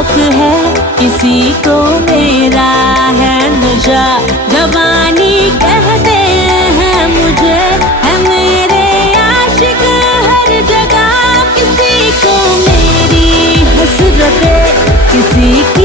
शौक है, किसी को मेरा है नशा। जवानी कहते हैं मुझे, है मेरे आशिक हर जगह। किसी को मेरी हसरत, किसी को